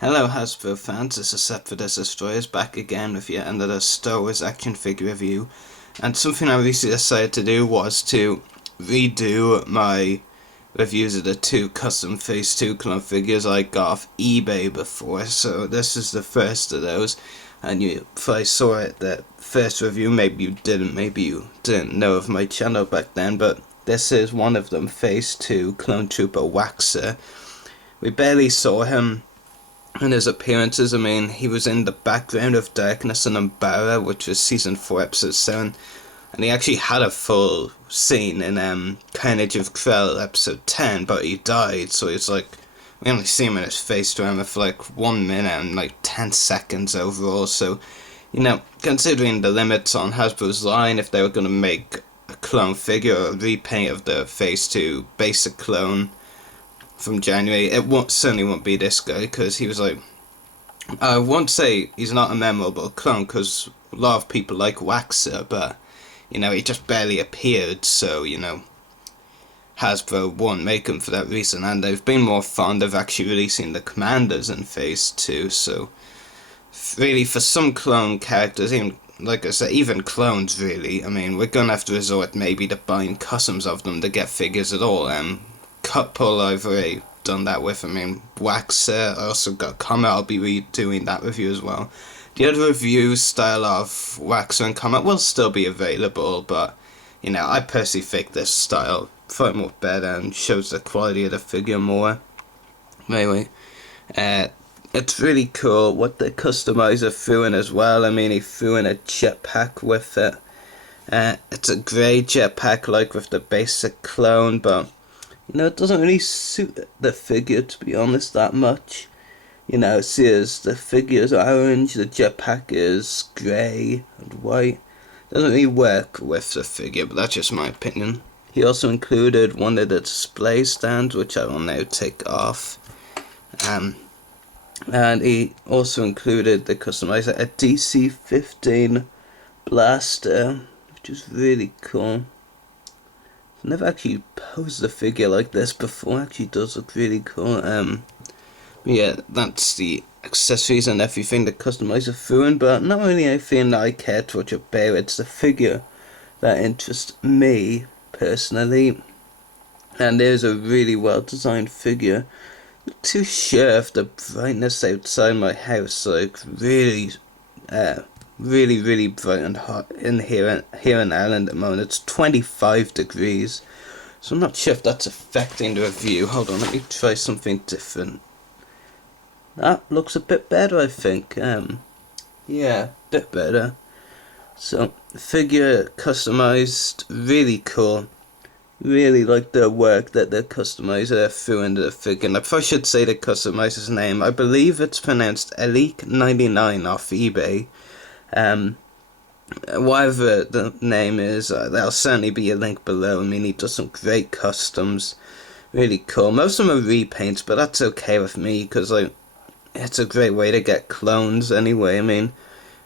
Hello Hasbro fans, this is Seth for Destroyers back again with yet another Star Wars action figure review. And something I recently decided to do was to redo my reviews of the two custom Phase 2 clone figures I got off eBay before. So this is the first of those. And you probably saw it, the first review, maybe you didn't know of my channel back then, but this is one of them, Phase 2 Clone Trooper Waxer. We barely saw him in his appearances. I mean, he was in the background of Darkness and Umbara, which was season 4, episode 7, and he actually had a full scene in Carnage of Krell, episode 10, but he died, so it's like, we only see him in his face drama for like 1 minute and like 10 seconds overall, so, you know, considering the limits on Hasbro's line, if they were going to make a clone figure or a repaint of the Phase 2 basic clone from January, it certainly won't be this guy, because he was like, I won't say he's not a memorable clone, because a lot of people like Waxer, but, you know, he just barely appeared, so, you know, Hasbro won't make him for that reason, and they've been more fond of actually releasing the commanders in Phase 2, so, really, for some clone characters, even, like I said, even clones, really, I mean, we're gonna have to resort maybe to buying customs of them to get figures at all. Couple I've already done that with. I mean, Waxer, I also got Comet, I'll be redoing that review as well. The other review style of Waxer and Comet will still be available, but, you know, I personally think this style far more better and shows the quality of the figure more. Anyway, it's really cool what the customizer threw in as well. I mean, he threw in a jetpack with it. It's a grey jetpack like with the basic clone, but you know, it doesn't really suit the figure, to be honest, that much. You know, see, as the figure's orange, the jetpack is grey and white. Doesn't really work with the figure, but that's just my opinion. He also included one of the display stands, which I will now take off. And he also included the customizer, a DC-15 blaster, which is really cool. I've never actually posed a figure like this before. Actually does look really cool. Yeah, that's the accessories and everything the customizer threw in, but not really anything that I care to watch about. It's the figure that interests me personally, and there's a really well designed figure. Not too sure if the brightness outside my house, like, really bright and hot in here in Ireland at the moment. It's 25 degrees, so I'm not sure if that's affecting the review. Hold on, let me try something different. That looks a bit better, I think. Yeah, a bit better. So, figure customized, really cool. Really like the work that the customizer threw into the figure. And I probably should say the customizer's name. I believe it's pronounced Elik99 off eBay. Whatever the name is, there'll certainly be a link below. I mean, he does some great customs, really cool. Most of them are repaints, but that's okay with me, because like, it's a great way to get clones anyway. I mean,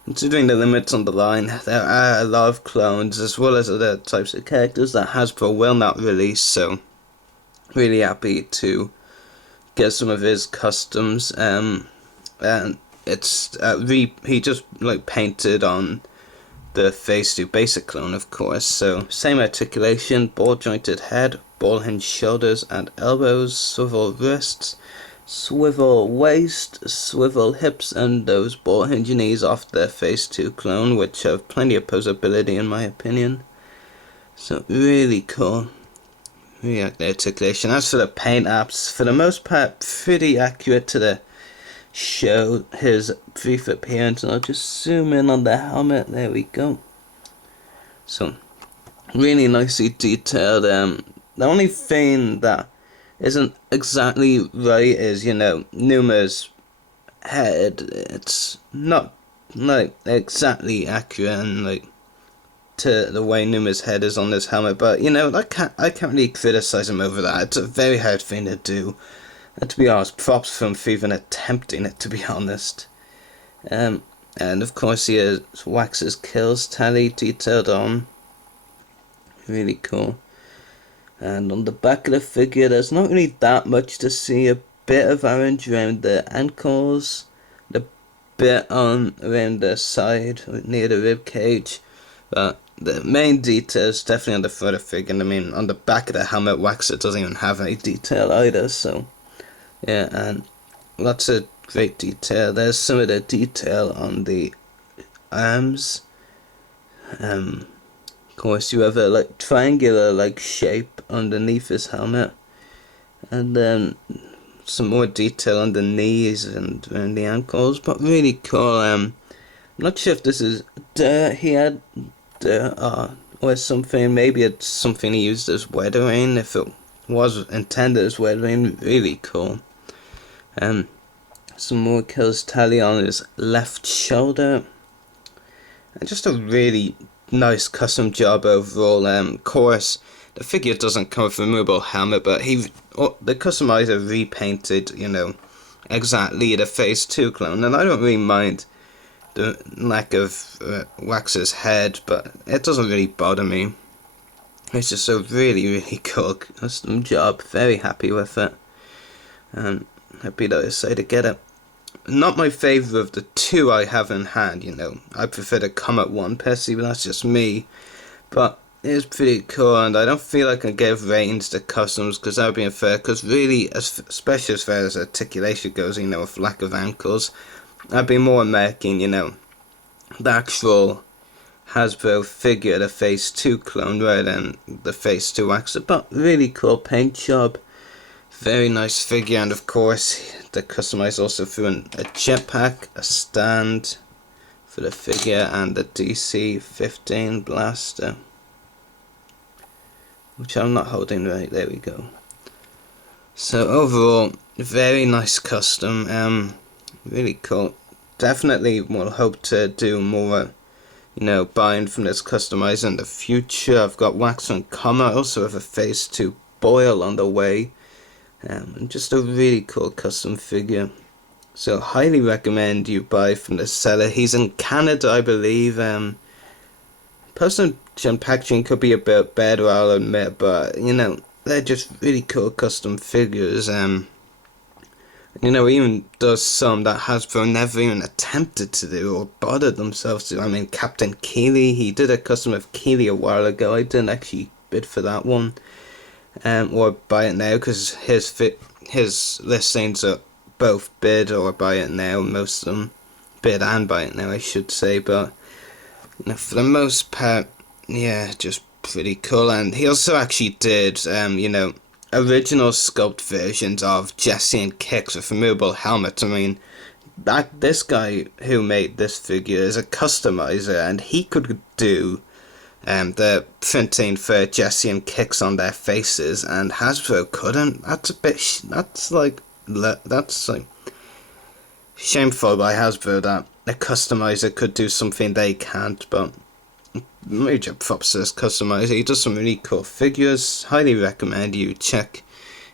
considering the limits on the line, there are a lot of clones, as well as other types of characters that Hasbro will not release, so really happy to get some of his customs. And it's he just like painted on the Phase 2 basic clone, of course, so same articulation, ball jointed head, ball hinge shoulders and elbows, swivel wrists, swivel waist, swivel hips, and those ball hinge knees off the Phase 2 clone, which have plenty of posability in my opinion. So really cool. Really like the articulation. As for the paint apps, for the most part pretty accurate to the show his brief appearance, and I'll just zoom in on the helmet. There we go. So really nicely detailed. The only thing that isn't exactly right is, you know, Numa's head. It's not like exactly accurate and like to the way Numa's head is on this helmet, but you know, I can't really criticize him over that. It's a very hard thing to do. And to be honest, props for him for even attempting it, to be honest. And of course he has Waxer's kills tally detailed on. Really cool. And on the back of the figure, there's not really that much to see bit of orange around the ankles, the bit on around the side near the rib cage, but the main detail is definitely on the front of the figure. And I mean, on the back of the helmet, Waxer doesn't even have any detail either, so yeah, and lots of great detail. There's some of the detail on the arms. Of course, you have a like triangular like shape underneath his helmet, and then some more detail on the knees and around the ankles. But really cool. I'm not sure if this is dirt he had, dirt or something. Maybe it's something he used as weathering. If it was intended as weathering, really cool. Some more kills tally on his left shoulder. And just a really nice custom job overall. Of course, the figure doesn't come with a removable helmet, but the customizer repainted, exactly the Phase 2 clone. And I don't really mind the lack of Wax's head, but it doesn't really bother me. It's just a really, really cool custom job. Very happy with it. Happy that I decided to get it. Not my favourite of the two I have in hand, I prefer the Comet one personally, but that's just me. But it's pretty cool, and I don't feel like I give ratings to customs because that would be unfair, because really, especially as far as articulation goes, with lack of ankles, I'd be more making, the actual Hasbro figure, the Phase 2 clone, rather than the Phase 2 Waxer. But really cool paint job. Very nice figure, and of course the customizer also threw in a jetpack, a stand for the figure, and the DC-15 blaster, which I'm not holding right. There we go. So overall, very nice custom. Really cool. Definitely will hope to do more, buying from this customizer in the future. I've got Wax and Comet, also have a Phase 2 Boyle on the way. And just a really cool custom figure. So highly recommend you buy from the seller. He's in Canada, I believe. Post packaging could be a bit better, I'll admit, but they're just really cool custom figures. He even does some that Hasbro never even attempted to do or bothered themselves to. I mean, Captain Keeley, he did a custom of Keeley a while ago. I didn't actually bid for that one. Or buy it now, because his listings are both bid or buy it now. Most of them bid and buy it now, I should say. But for the most part, yeah, just pretty cool. And he also actually did original sculpt versions of Jesse and Kicks with removable helmets. I mean, this guy who made this figure is a customizer, and he could do the printing for Jesse and Kicks on their faces, and Hasbro couldn't. That's like shameful by Hasbro that a customizer could do something they can't. But major props to this customizer. He does some really cool figures. Highly recommend you check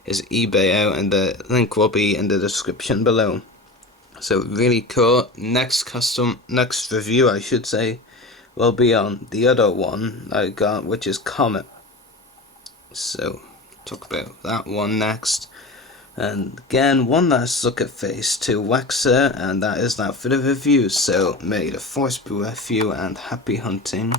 his eBay out, and the link will be in the description below. So really cool. Next review, I should say, will be on the other one I got, which is Comet. So, talk about that one next. And again, one last look at Phase 2 Waxer, and that is that for the review. So, may the force be with you, and happy hunting.